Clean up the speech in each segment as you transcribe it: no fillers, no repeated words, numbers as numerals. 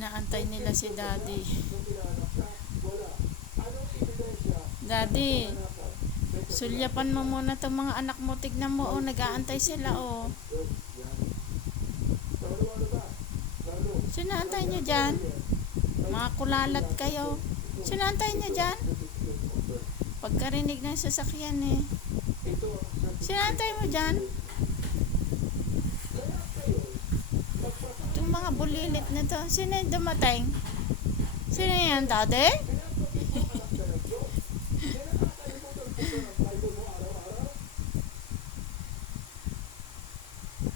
Inaantay nila si Daddy. Daddy, sulyapan mo muna itong mga anak mo. Tignan mo, oh, nag-aantay sila, oh. Sinaantay nyo dyan? Mga kulalat kayo. Sinaantay nyo dyan? Pagkarinig ng sasakyan, eh. Sinaantay mo dyan? Itong mga bulilit na to. Sino yung dumating? Sino yan, Daddy?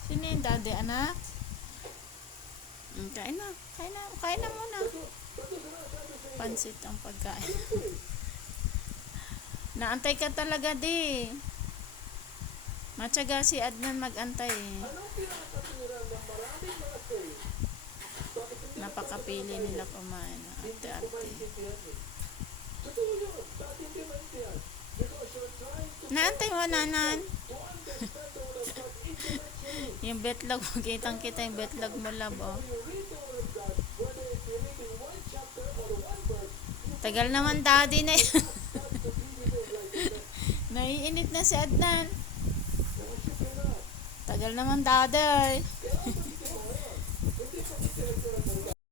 Sino yung Daddy, anak? Kain na. Kain na muna. Pansit ang pagkain. Naantay ka talaga, di. Matyaga si Adnan mag-antay, eh. Napakapili nila kumain. Ate-ate. Naantay mo, Nanan. Yung betlog, kitang-kita yung betlog mo, love, oh. Tagal naman, Daddy, na yan. Naiinit na si Adnan. Tagal naman, Daddy.